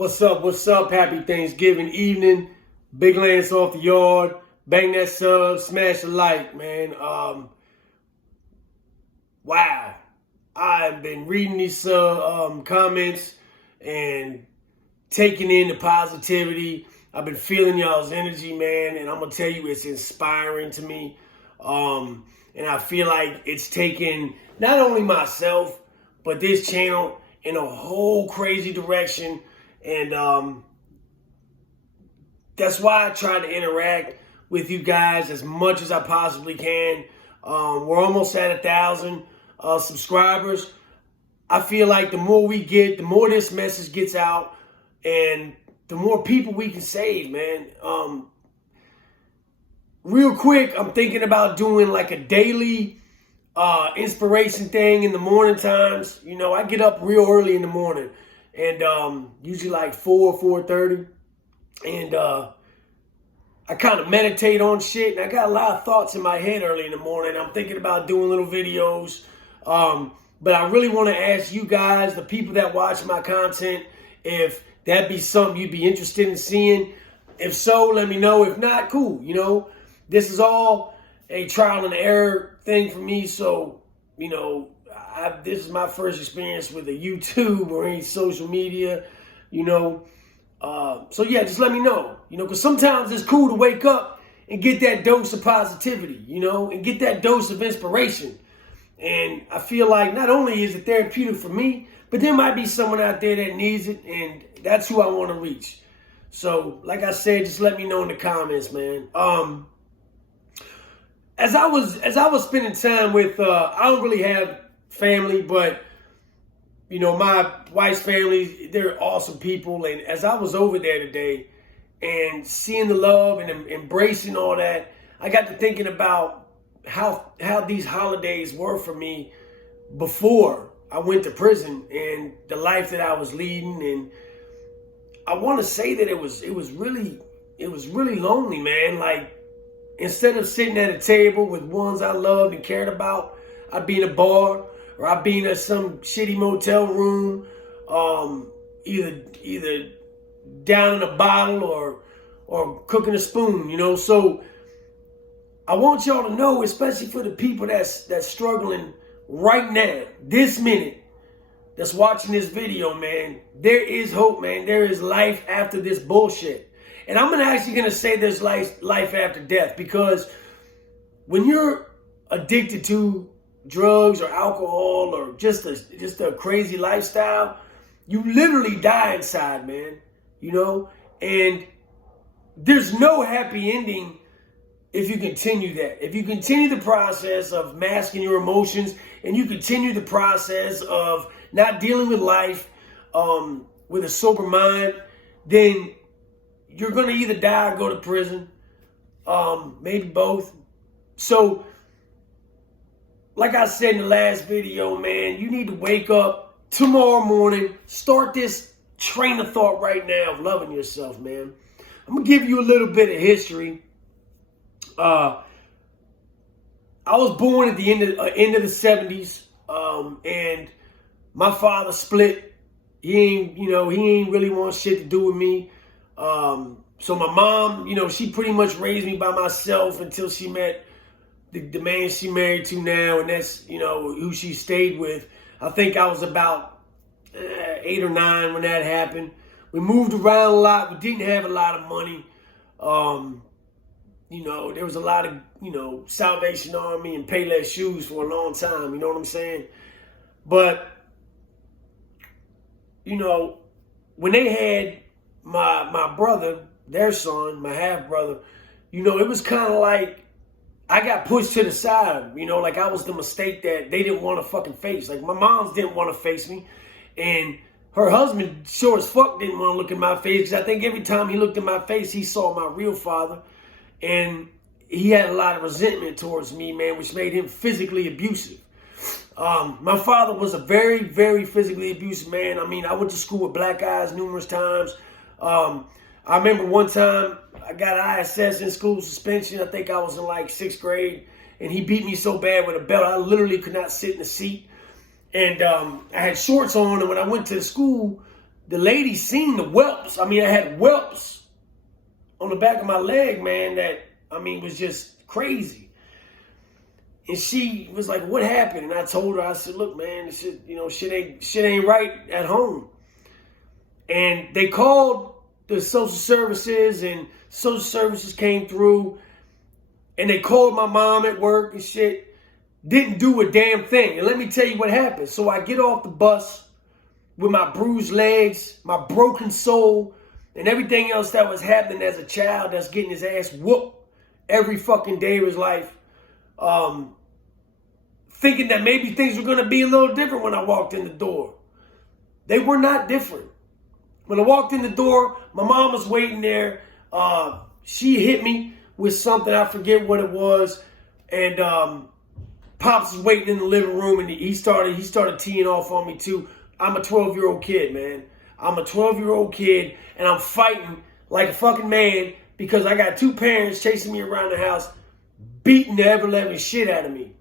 What's up? What's up? Happy Thanksgiving evening. Big Lance off the yard. Bang that sub. Smash the like, man. Wow. I've been reading these comments and taking in the positivity. I've been feeling y'all's energy, man, and I'm gonna tell you, it's inspiring to me. And I feel like it's taken not only myself, but this channel in a whole crazy direction. And that's why I try to interact with you guys as much as I possibly can. We're almost at 1,000 subscribers. I feel like the more we get, the more this message gets out, and the more people we can save, man. Real quick, I'm thinking about doing like a daily inspiration thing in the morning times. You know, I get up real early in the morning, and usually like 4:30, and I kind of meditate on shit, and I got a lot of thoughts in my head early in the morning. I'm thinking about doing little videos, but I really want to ask you guys, the people that watch my content, if that'd be something you'd be interested in seeing. If so, let me know. If not, cool. You know, this is all a trial and error thing for me, so, you know, this is my first experience with a YouTube or any social media, you know. So yeah, just let me know, you know, because sometimes it's cool to wake up and get that dose of positivity, you know, and get that dose of inspiration. And I feel like not only is it therapeutic for me, but there might be someone out there that needs it, and that's who I want to reach. So, like I said, just let me know in the comments, man. As I was spending time with, I don't really have family, but, you know, my wife's family, they're awesome people. And as I was over there today and seeing the love and embracing all that, I got to thinking about how these holidays were for me before I went to prison and the life that I was leading. And I want to say that it was really lonely, man. Like, instead of sitting at a table with ones I loved and cared about, I'd be in a bar, or I'd be in some shitty motel room, either down in a bottle or cooking a spoon, you know. So I want y'all to know, especially for the people that's struggling right now, this minute, that's watching this video, man, there is hope, man. There is life after this bullshit. And I'm actually going to say there's life after death, because when you're addicted to drugs or alcohol or just a crazy lifestyle, you literally die inside, man, you know. And there's no happy ending if you continue that. If you continue the process of masking your emotions, and you continue the process of not dealing with life with a sober mind, then you're going to either die or go to prison, maybe both. So, like I said in the last video, man, you need to wake up tomorrow morning, start this train of thought right now of loving yourself, man. I'm going to give you a little bit of history. I was born at the end of the 70s, and my father split. He ain't really want shit to do with me. So my mom, you know, she pretty much raised me by myself until she met the man she married to now, and that's, you know, who she stayed with. I think I was about 8 or 9 when that happened. We moved around a lot. We didn't have a lot of money. You know, there was a lot of, you know, Salvation Army and Payless shoes for a long time. You know what I'm saying? But, you know, when they had my brother, their son, my half brother, you know, it was kind of like I got pushed to the side, you know, like I was the mistake that they didn't want to fucking face. Like, my moms didn't want to face me, and her husband sure as fuck didn't want to look in my face, because I think every time he looked in my face, he saw my real father, and he had a lot of resentment towards me, man, which made him physically abusive. My father was a very, very physically abusive man. I mean, I went to school with black eyes numerous times. I remember one time I got an ISS in school suspension. I think I was in like 6th grade, and he beat me so bad with a belt I literally could not sit in the seat. And I had shorts on, and when I went to school, the lady seen the whelps. I mean, I had whelps on the back of my leg, man, that, I mean, was just crazy. And she was like, what happened? And I told her, I said, look, man, this shit, you know, shit ain't right at home. And they called the social services, and social services came through, and they called my mom at work and shit. Didn't do a damn thing. And let me tell you what happened. So I get off the bus with my bruised legs, my broken soul, and everything else that was happening as a child that's getting his ass whooped every fucking day of his life. Thinking that maybe things were going to be a little different when I walked in the door. They were not different. When I walked in the door, my mom was waiting there. She hit me with something, I forget what it was. And Pops was waiting in the living room, and he started teeing off on me too. I'm a 12-year-old kid, man. I'm a 12-year-old kid, and I'm fighting like a fucking man because I got two parents chasing me around the house, beating the ever-living shit out of me.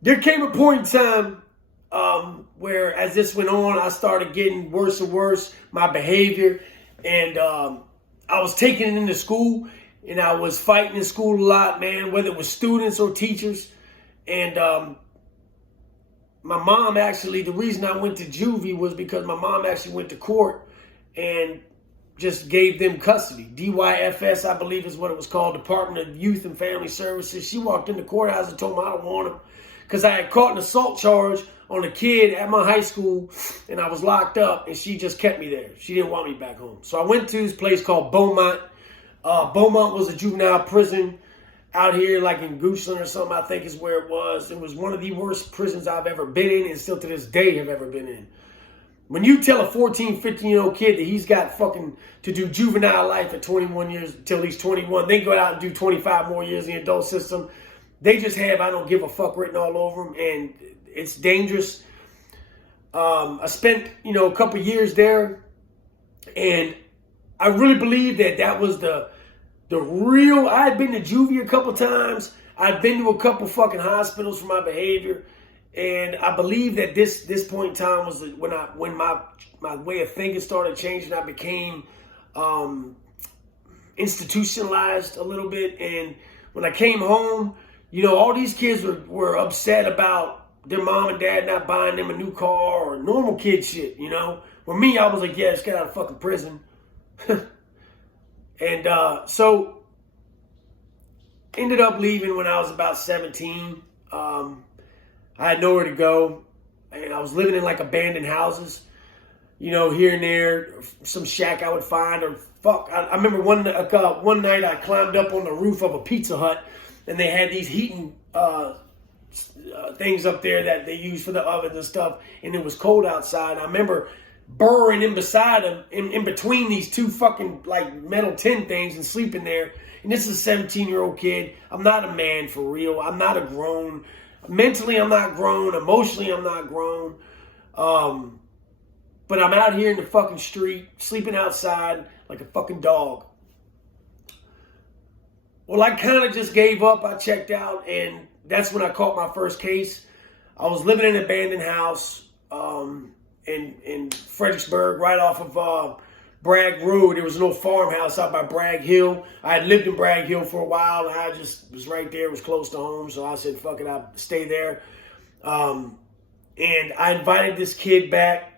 There came a point in time where, as this went on, I started getting worse and worse, my behavior, and I was taking it into school, and I was fighting in school a lot, man, whether it was students or teachers. And my mom actually, the reason I went to juvie was because my mom actually went to court and just gave them custody. DYFS, I believe is what it was called, Department of Youth and Family Services. She walked in the courthouse and told me I don't want him because I had caught an assault charge on a kid at my high school, and I was locked up, and she just kept me there. She didn't want me back home. So I went to this place called Beaumont. Beaumont was a juvenile prison out here, like in Goochland or something, I think is where it was. It was one of the worst prisons I've ever been in, and still to this day have ever been in. When you tell a 14, 15-year-old kid that he's got fucking to do juvenile life at 21 years until he's 21, they go out and do 25 more years in the adult system. They just have I don't give a fuck written all over them, and it's dangerous. I spent, a couple years there, and I really believe that was the real. I had been to juvie a couple times. I'd been to a couple fucking hospitals for my behavior, and I believe that this point in time was when my way of thinking started changing. I became institutionalized a little bit, and when I came home, all these kids were upset about their mom and dad not buying them a new car or normal kid shit, Where me, I was like, yeah, let's get out of fucking prison. And so ended up leaving when I was about 17. I had nowhere to go, and I was living in like abandoned houses, here and there, some shack I would find, or fuck. I remember one night I climbed up on the roof of a Pizza Hut, and they had these heating things up there that they use for the ovens and stuff, and it was cold outside. I remember burrowing in beside them, in between these two fucking like metal tin things, and sleeping there. And this is a 17-year-old kid. I'm not a man for real. I'm not a grown. Mentally, I'm not grown. Emotionally, I'm not grown. But I'm out here in the fucking street, sleeping outside like a fucking dog. Well, I kind of just gave up. I checked out, and that's when I caught my first case. I was living in an abandoned house in Fredericksburg, right off of Bragg Road. There was an old farmhouse out by Bragg Hill. I had lived in Bragg Hill for a while, and I just was right there. It was close to home, so I said, fuck it, I'll stay there. And I invited this kid back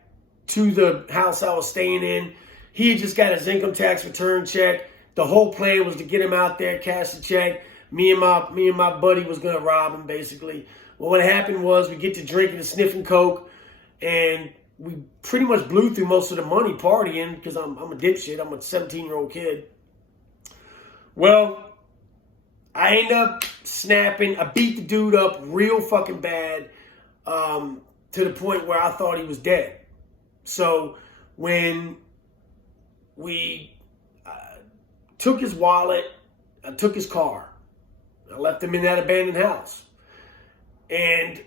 to the house I was staying in. He had just got his income tax return check. The whole plan was to get him out there, cash the check. Me and my buddy was gonna rob him, basically. Well, what happened was we get to drinking and sniffing coke, and we pretty much blew through most of the money partying because I'm a dipshit. I'm a 17-year-old kid. Well, I end up snapping. I beat the dude up real fucking bad, to the point where I thought he was dead. So when we took his wallet, I took his car. I left him in that abandoned house. And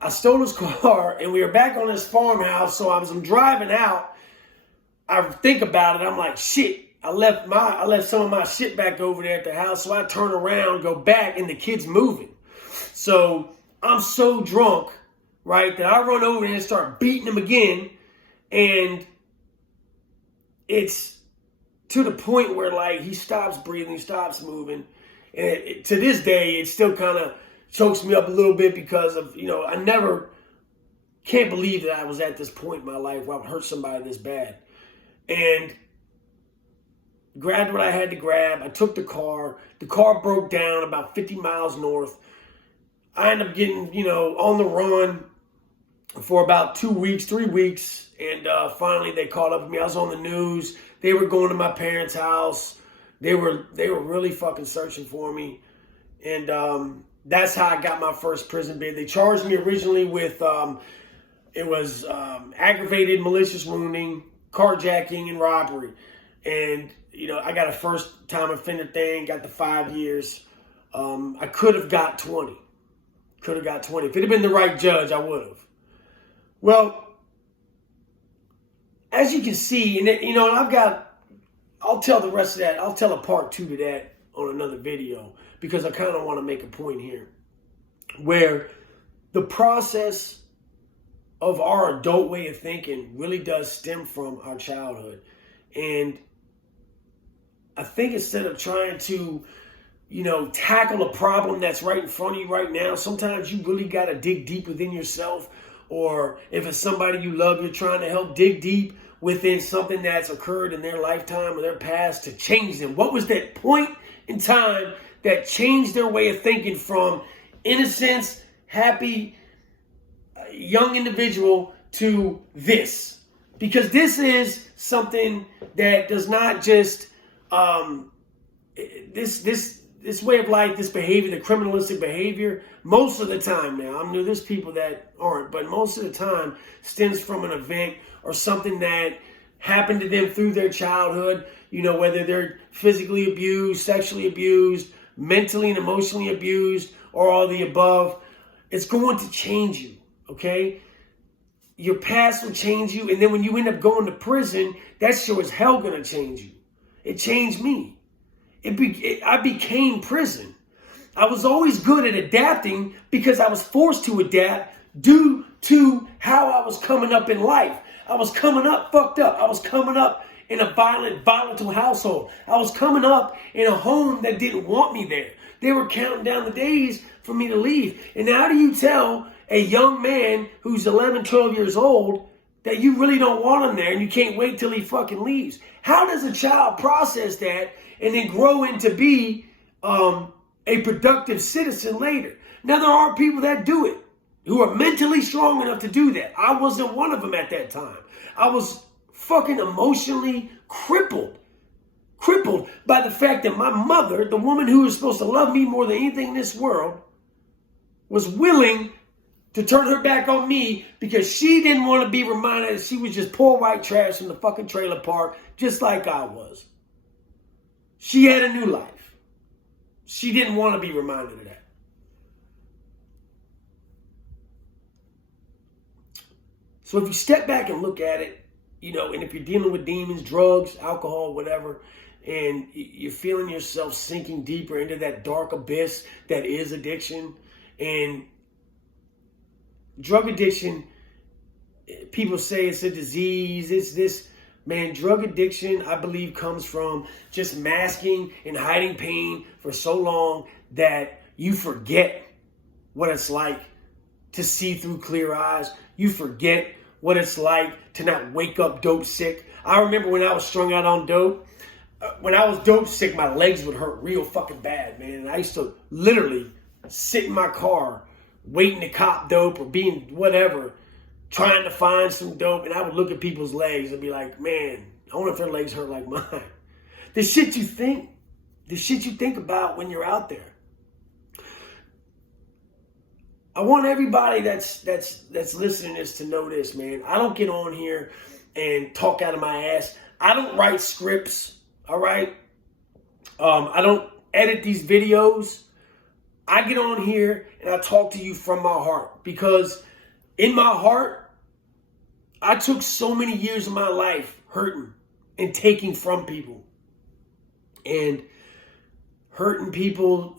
I stole his car, and we were back on this farmhouse. So I'm driving out. I think about it. I'm like, shit. I left some of my shit back over there at the house. So I turn around, go back, and the kid's moving. So I'm so drunk, right, that I run over there and start beating him again. And it's to the point where, like, he stops breathing, he stops moving. And to this day, it still kind of chokes me up a little bit because of, I never can't believe that I was at this point in my life where I would hurt somebody this bad. And grabbed what I had to grab. I took the car. The car broke down about 50 miles north. I ended up getting, on the run for about 2 weeks, 3 weeks. And finally they called up with me. I was on the news. They were going to my parents' house. They were really fucking searching for me. And that's how I got my first prison bid. They charged me originally with, aggravated malicious wounding, carjacking, and robbery. And, I got a first time offender thing, got the 5 years. I could have got 20. If it had been the right judge, I would have. Well, as you can see, and I'll tell the rest of that. I'll tell a part 2 to that on another video because I kind of want to make a point here where the process of our adult way of thinking really does stem from our childhood. And I think instead of trying to, tackle a problem that's right in front of you right now, sometimes you really got to dig deep within yourself. Or if it's somebody you love, you're trying to help dig deep within something that's occurred in their lifetime or their past to change them. What was that point in time that changed their way of thinking from innocence, happy, young individual to this? Because this is something that does not just this way of life, this behavior, the criminalistic behavior, most of the time now, I mean, there's people that aren't, but most of the time stems from an event or something that happened to them through their childhood, whether they're physically abused, sexually abused, mentally and emotionally abused, or all the above. It's going to change you, okay? Your past will change you, and then when you end up going to prison, that sure as hell gonna change you. It changed me. I became prison. I was always good at adapting because I was forced to adapt due to how I was coming up in life. I was coming up fucked up. I was coming up in a volatile household. I was coming up in a home that didn't want me there. They were counting down the days for me to leave. And how do you tell a young man who's 11, 12 years old that you really don't want him there and you can't wait till he fucking leaves? How does a child process that and then grow into be a productive citizen later? Now, there are people that do it who are mentally strong enough to do that. I wasn't one of them at that time. I was fucking emotionally crippled by the fact that my mother, the woman who was supposed to love me more than anything in this world, was willing to turn her back on me because she didn't want to be reminded that she was just poor white trash in the fucking trailer park, just like I was. She had a new life. She didn't want to be reminded of that. So if you step back and look at it, and if you're dealing with demons, drugs, alcohol, whatever, and you're feeling yourself sinking deeper into that dark abyss that is addiction, and drug addiction, people say it's a disease, it's this. Man, drug addiction, I believe, comes from just masking and hiding pain for so long that you forget what it's like to see through clear eyes. You forget what it's like to not wake up dope sick. I remember when I was strung out on dope, when I was dope sick, my legs would hurt real fucking bad, man. And I used to literally sit in my car waiting to cop dope or being whatever, trying to find some dope, and I would look at people's legs and be like, man, I wonder if their legs hurt like mine. The shit you think about when you're out there. I want everybody that's listening to this to know this, man. I don't get on here and talk out of my ass. I don't write scripts, all right? I don't edit these videos. I get on here and I talk to you from my heart because in my heart, I took so many years of my life hurting and taking from people and hurting people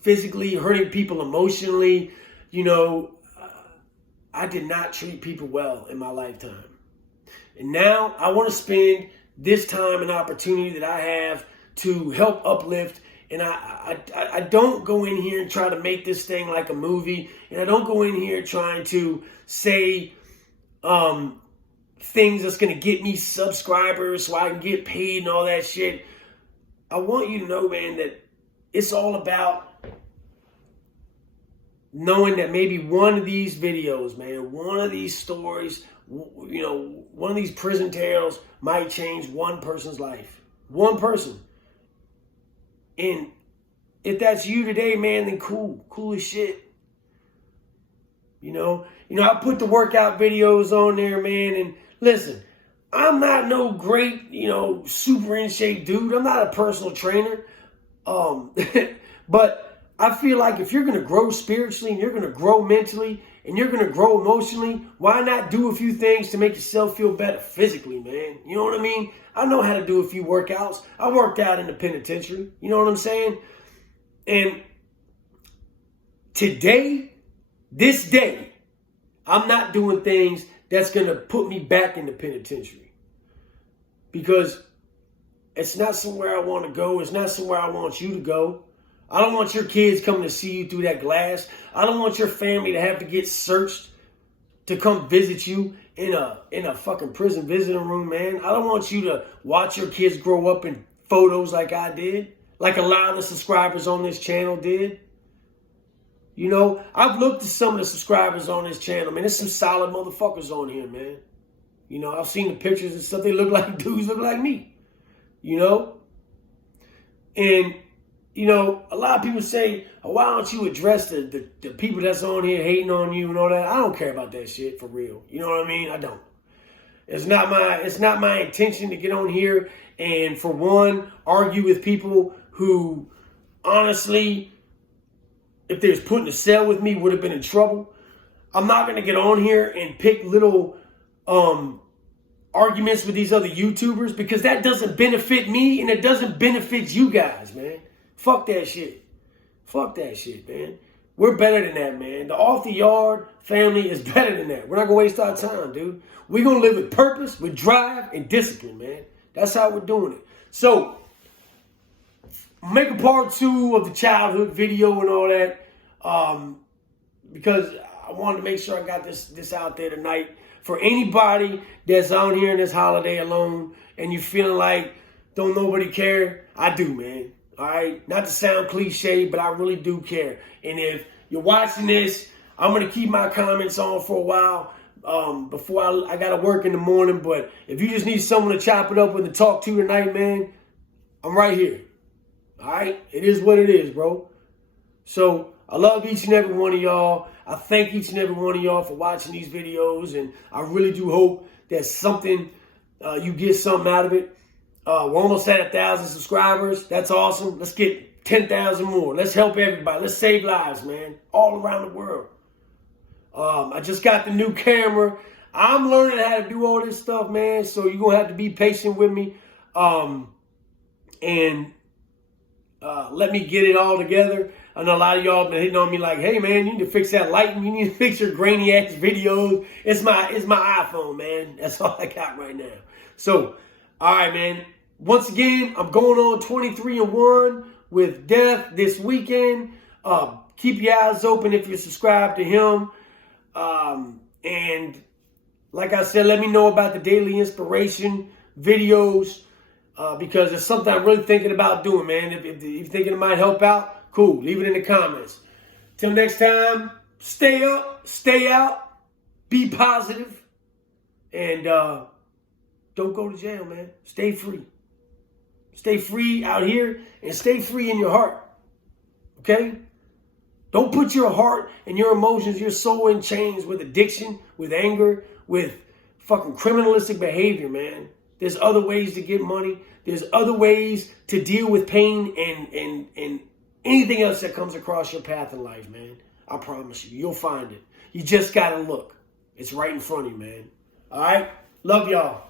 physically, hurting people emotionally. I did not treat people well in my lifetime. And now I want to spend this time and opportunity that I have to help uplift. And I don't go in here and try to make this thing like a movie. And I don't go in here trying to say things that's going to get me subscribers so I can get paid and all that shit. I want you to know, man, that it's all about knowing that maybe one of these videos, man, one of these stories, you know, one of these prison tales might change one person's life. One person. And if that's you today, man, then cool. Cool as shit. You know, I put the workout videos on there, man, and listen, I'm not no great, super in shape dude. I'm not a personal trainer. But I feel like if you're going to grow spiritually and you're going to grow mentally and you're going to grow emotionally, why not do a few things to make yourself feel better physically, man? You know what I mean? I know how to do a few workouts. I worked out in the penitentiary. You know what I'm saying? And today, this day, I'm not doing things that's going to put me back in the penitentiary. Because it's not somewhere I want to go. It's not somewhere I want you to go. I don't want your kids coming to see you through that glass. I don't want your family to have to get searched to come visit you in a fucking prison visiting room, man. I don't want you to watch your kids grow up in photos like I did, like a lot of the subscribers on this channel did. You know, I've looked at some of the subscribers on this channel, man. There's some solid motherfuckers on here, man. You know, I've seen the pictures and stuff. They look like dudes look like me, you know? And, a lot of people say, oh, why don't you address the people that's on here hating on you and all that? I don't care about that shit for real. You know what I mean? I don't. It's not my intention to get on here and, for one, argue with people who, honestly, if they was put in a cell with me, would have been in trouble. I'm not going to get on here and pick little arguments with these other YouTubers because that doesn't benefit me and it doesn't benefit you guys, man. Fuck that shit. Fuck that shit, man. We're better than that, man. The Off the Yard family is better than that. We're not going to waste our time, dude. We're going to live with purpose, with drive, and discipline, man. That's how we're doing it. So, make a part 2 of the childhood video and all that because I wanted to make sure I got this out there tonight. For anybody that's on here in this holiday alone and you feeling like don't nobody care, I do, man. All right? Not to sound cliche, but I really do care. And if you're watching this, I'm going to keep my comments on for a while before I got to work in the morning. But if you just need someone to chop it up with and talk to tonight, man, I'm right here. All right? It is what it is, bro. So I love each and every one of y'all. I thank each and every one of y'all for watching these videos. And I really do hope that something, you get something out of it. We're almost at 1,000 subscribers. That's awesome. Let's get 10,000 more. Let's help everybody. Let's save lives, man. All around the world. I just got the new camera. I'm learning how to do all this stuff, man. So you're going to have to be patient with me. And let me get it all together. I know a lot of y'all have been hitting on me like, hey, man, you need to fix that lighting. You need to fix your grainy ass videos. It's my iPhone, man. That's all I got right now. So, all right, man. Once again, I'm going on 23-1 with Death this weekend. Keep your eyes open if you're subscribed to him. And like I said, let me know about the daily inspiration videos because it's something I'm really thinking about doing, man. If you're thinking it might help out, cool. Leave it in the comments. Till next time, stay up, stay out, be positive, and don't go to jail, man. Stay free. Stay free out here and stay free in your heart. Okay? Don't put your heart and your emotions, your soul in chains with addiction, with anger, with fucking criminalistic behavior, man. There's other ways to get money. There's other ways to deal with pain and anything else that comes across your path in life, man. I promise you. You'll find it. You just got to look. It's right in front of you, man. All right? Love y'all.